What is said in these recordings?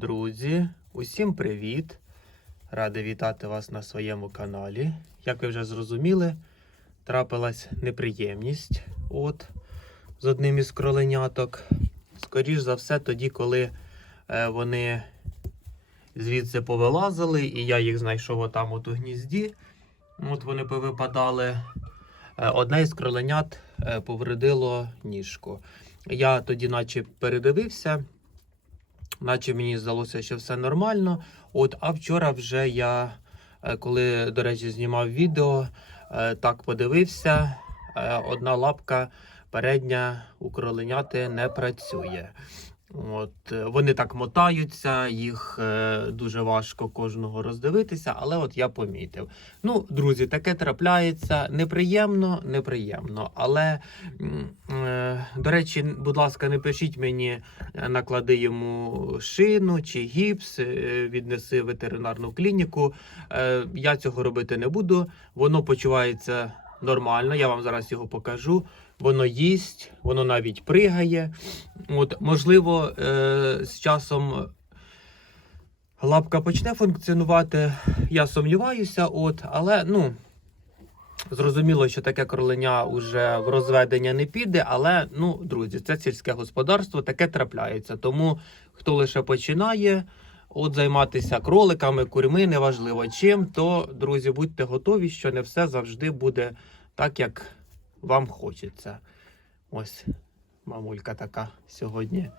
Друзі, усім привіт! Радий вітати вас на своєму каналі. Як ви вже зрозуміли, трапилась неприємність от, з одним із кроленяток. Скоріш за все, тоді, коли е, вони звідси повилазили, і я їх знайшов отам от у гнізді. От вони повипадали. Е, Одне із кроленят е, повредило ніжку. Я тоді, наче передивився, наче мені здалося, що все нормально. От, а вчора вже я, е, коли, до речі, знімав відео, е, так подивився, е, одна лапка передня у кроленяти не працює. От, е, вони так мотаються, їх е, дуже важко кожного роздивитися, але от я помітив. Ну, друзі, таке трапляється неприємно, неприємно. Але, е, до речі, будь ласка, не пишіть мені, наклади йому шину чи гіпс, віднеси в ветеринарну клініку. Я цього робити не буду. Воно почувається нормально. Я вам зараз його покажу. Воно їсть, воно навіть пригає. От, можливо, е, з часом лапка почне функціонувати. Я сумніваюся, от, але ну. Зрозуміло, що таке кроленя вже в розведення не піде, але ну, друзі, це сільське господарство, таке трапляється. Тому хто лише починає от займатися кроликами, курми, неважливо чим, то друзі, будьте готові, що не все завжди буде так, як вам хочеться. Ось мамулька така сьогодні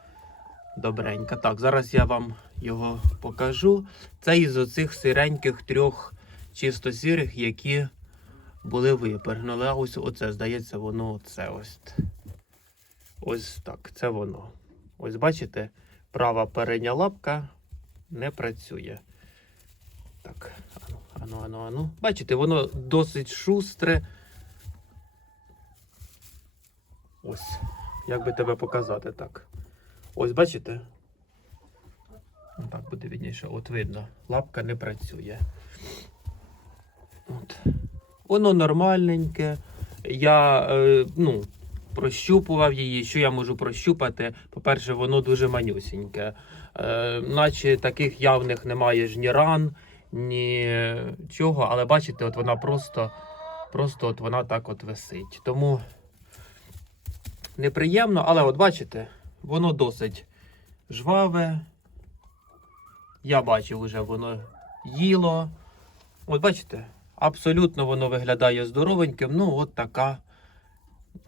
добренька. Так, зараз я вам його покажу. Це із оцих сиреньких трьох чисто сірих, які були випергнули. А ось оце, здається, воно оце ось. Ось так, це воно. Ось бачите, права передня лапка не працює. Так, ану, ану, ану. Бачите, воно досить шустре. Ось, як би тебе показати так. Ось бачите? Ну, Так буде відніше. От видно, лапка не працює. От. Воно нормальненьке. Я е, ну, прощупував її. Що я можу прощупати? По-перше, воно дуже манюсіньке. Е, наче таких явних немає ж ні ран, ні чого, але бачите, от вона просто, просто от вона так от висить. Тому неприємно, але от бачите, воно досить жваве. Я бачив уже воно їло. От бачите, абсолютно воно виглядає здоровеньким. Ну, от така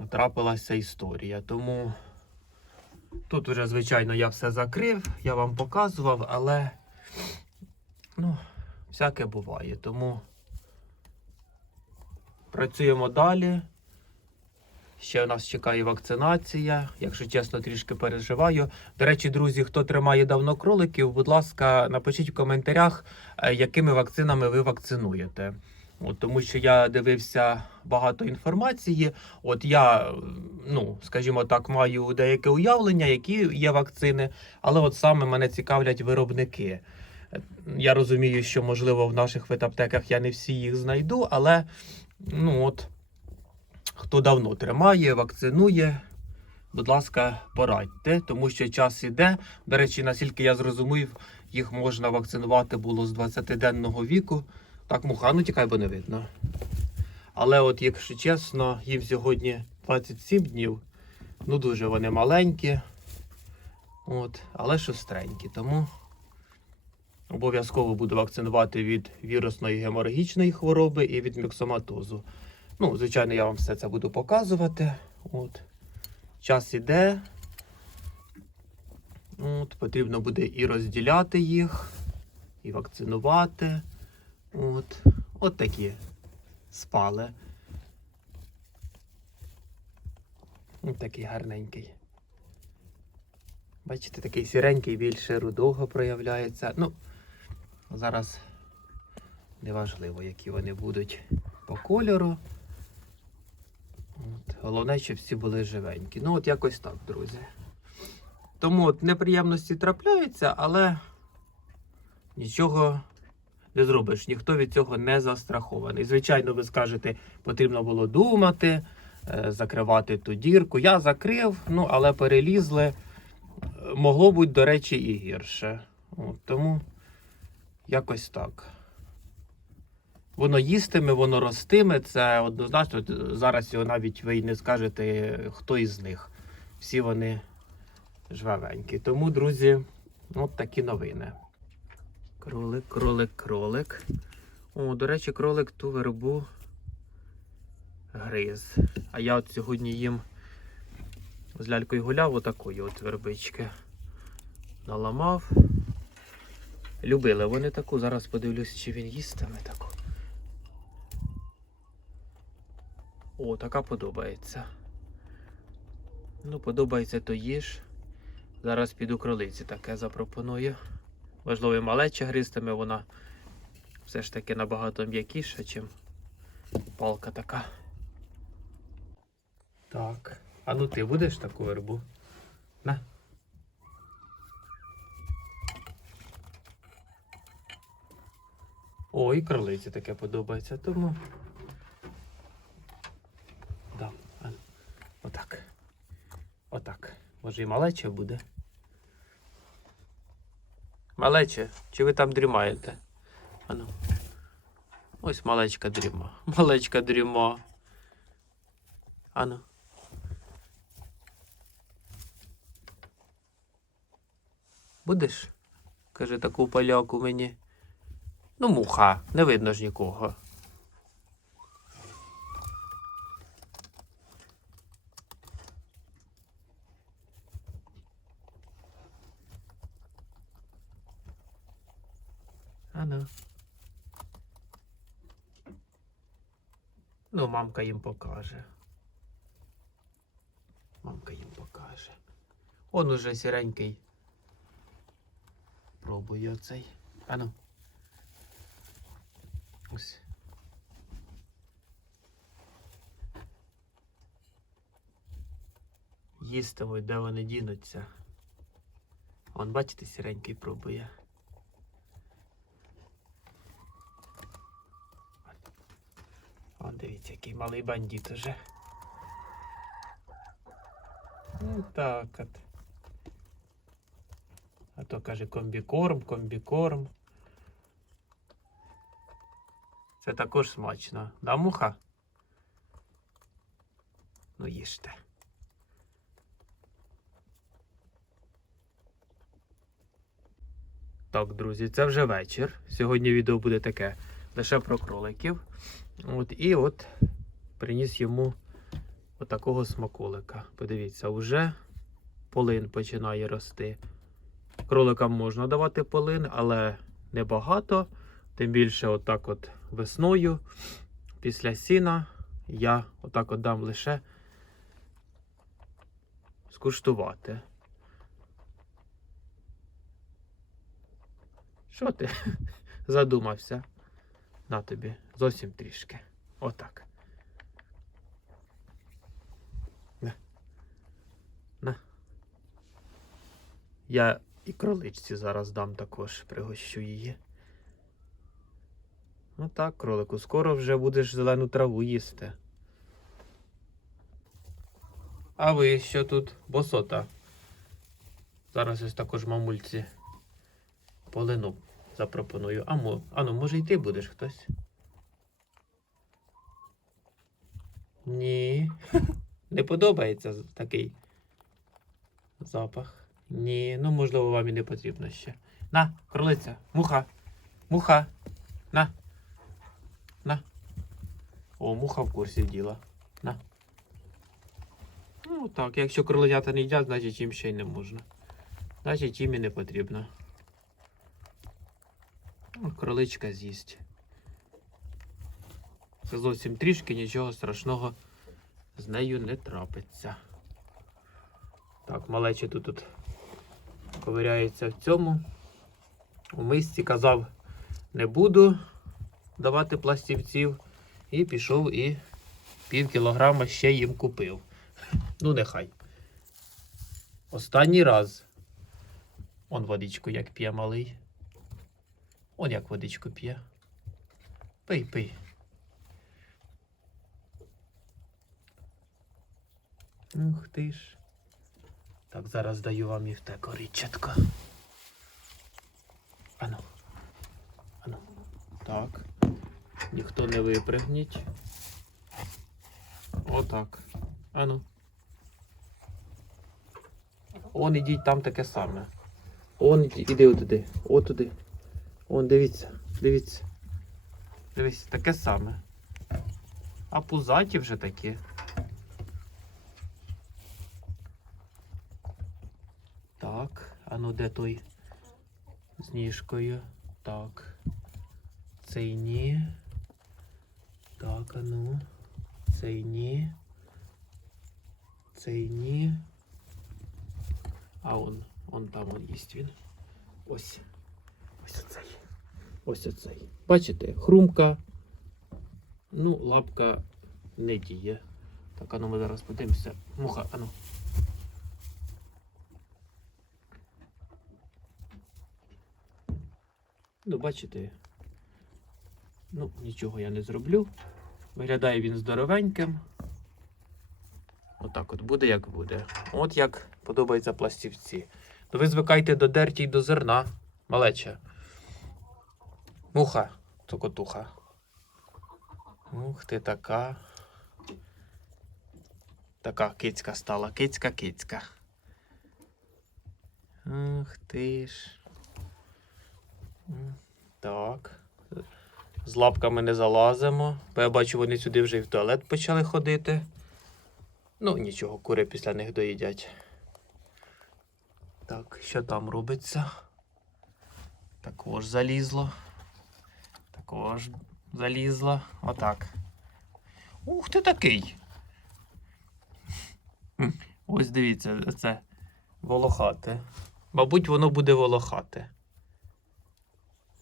трапилася історія. Тому тут вже, звичайно, я все закрив, я вам показував, але ну, всяке буває. Тому працюємо далі. Ще у нас чекає вакцинація. Якщо чесно, трішки переживаю. До речі, друзі, хто тримає давно кроликів, будь ласка, напишіть в коментарях, е, якими вакцинами ви вакцинуєте. От, тому що я дивився багато інформації. От я, ну скажімо так, маю деяке уявлення, які є вакцини, але от саме мене цікавлять виробники. Я розумію, що можливо в наших ветаптеках я не всі їх знайду, але ну от хто давно тримає, вакцинує. Будь ласка, порадьте, тому що час іде. До речі, наскільки я зрозумів, їх можна вакцинувати було з 20-денного віку. Так, муха, ну тікай, бо не видно. Але от, якщо чесно, їм сьогодні 27 днів. Ну, дуже вони маленькі. От, але шустренькі. Тому обов'язково буду вакцинувати від вірусної геморагічної хвороби і від міксоматозу. Ну, звичайно, я вам все це буду показувати. От. Час іде. От, потрібно буде і розділяти їх, і вакцинувати. От, от такі спали. От такий гарненький. Бачите, такий сіренький, більше рудого проявляється. Ну, зараз неважливо, які вони будуть по кольору. От. Головне, щоб всі були живенькі. Ну, от якось так, друзі. Тому от неприємності трапляються, але нічого не зробиш. Ніхто від цього не застрахований. Звичайно, ви скажете, потрібно було думати, е, закривати ту дірку. Я закрив, ну але перелізли. Е, Могло бути, до речі, і гірше. От, тому якось так. Воно їстиме, воно ростиме, це однозначно. Зараз його навіть ви не скажете, хто із них. Всі вони жвавенькі. Тому, друзі, от такі новини. Кролик, кролик, кролик. О, до речі, кролик ту вербу гриз. А я от сьогодні їм з лялькою гуляв отакої от вербички. Наламав. Любили вони таку. Зараз подивлюсь, чи він їстиме таку. О, така подобається. Ну, подобається то їж. Зараз піду кролиці таке запропоную. Можливо, і малеча гристиме, вона все ж таки набагато м'якіша, ніж палка така. Так. А ну ти будеш таку вербу? На. О, і кролиці таке подобається, тому. Да. Отак. Отак. Може і малеча буде. Малече, чи ви там дрімаєте? Ану. Ось малечка дріма. Малечка дріма. Ану. Будеш? Каже таку поляку мені. Ну, муха, не видно ж нікого. Ану. Ну, мамка їм покаже. Мамка їм покаже. Он уже сіренький. Пробує оцей. Ану. Ось. Їстимуть, де вони дінуться. Он, бачите, сіренький пробує. Який малий бандит уже. Ну так от. А то каже комбікорм, комбікорм. Це також смачно. Да, муха? Ну їжте. Так, друзі, це вже вечір. Сьогодні відео буде таке лише про кроликів. От, і от приніс йому отакого смаколика. Подивіться, вже полин починає рости. Кроликам можна давати полин, але небагато. Тим більше, отак от весною, після сіна, я отак от дам лише скуштувати. Що ти задумався? На тобі зовсім трішки. Отак. Я і кроличці зараз дам також, пригощу її. Ну так, кролику, скоро вже будеш зелену траву їсти. А ви що тут? Босота. Зараз ось також мамульці полину запропоную. А, а ну, може й ти будеш хтось? Ні. Не подобається такий запах. Ні, ну можливо вам і не потрібно ще. На, кролиця, муха, муха, на. На. О, муха в курсі діла. На. Ну так, якщо кролинята не їдять, значить їм ще й не можна. Значить їм і не потрібно. Ну, Кроличка з'їсть. Це зовсім трішки, нічого страшного з нею не трапиться. Так, малече тут, тут ковиряється в цьому. У мисці казав, не буду давати пластівців. І пішов і пів кілограма ще їм купив. Ну, нехай. Останній раз. Он водичку як п'є малий. Он як водичку п'є. Пий, пий. Ух ти ж. Так, зараз даю вам в те коричатко. Так. Ніхто не випригніть. Отак. Ану. Он ідіть там таке саме. Он іди, отуди. Отуди. Он дивіться. Дивіться. Дивись, таке саме. А пузаті вже такі. Так, а ну де той з ніжкою? Так. Цей ні. Так, а ну. Цей ні. Цей ні. А он, он там он їсть він. Ось. Ось оцей. Ось оцей. Бачите, хрумка. Ну, лапка не діє. Так, а ну ми зараз подивимося. Муха, а ну. Бачите. Ну, нічого я не зроблю. Виглядає він здоровеньким. Отак от буде, як буде. От як подобаються пластівці. Ну ви звикайте до дерті й до зерна, малеча. Муха, цокотуха. Ух ти така. Така кицька стала. Кицька, кицька. Ух ти ж. Так. З лапками не залазимо. Бо я бачу, вони сюди вже і в туалет почали ходити. Ну, нічого, кури після них доїдять. Так, що там робиться? Також залізло. Також залізло. Отак. Ух ти такий. Ось дивіться, це волохате. Мабуть, воно буде волохате.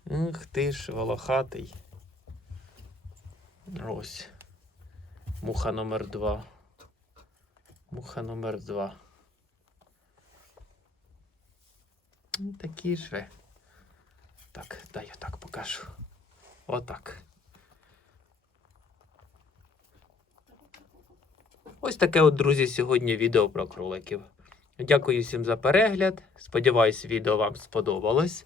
Ух ти ж, волохатий. Ось. Муха номер два. Муха номер два. Ну, Такі ж ви. Так, дай я так покажу. Отак. Ось таке от, друзі, сьогодні відео про кроликів. Дякую всім за перегляд. Сподіваюсь, відео вам сподобалось.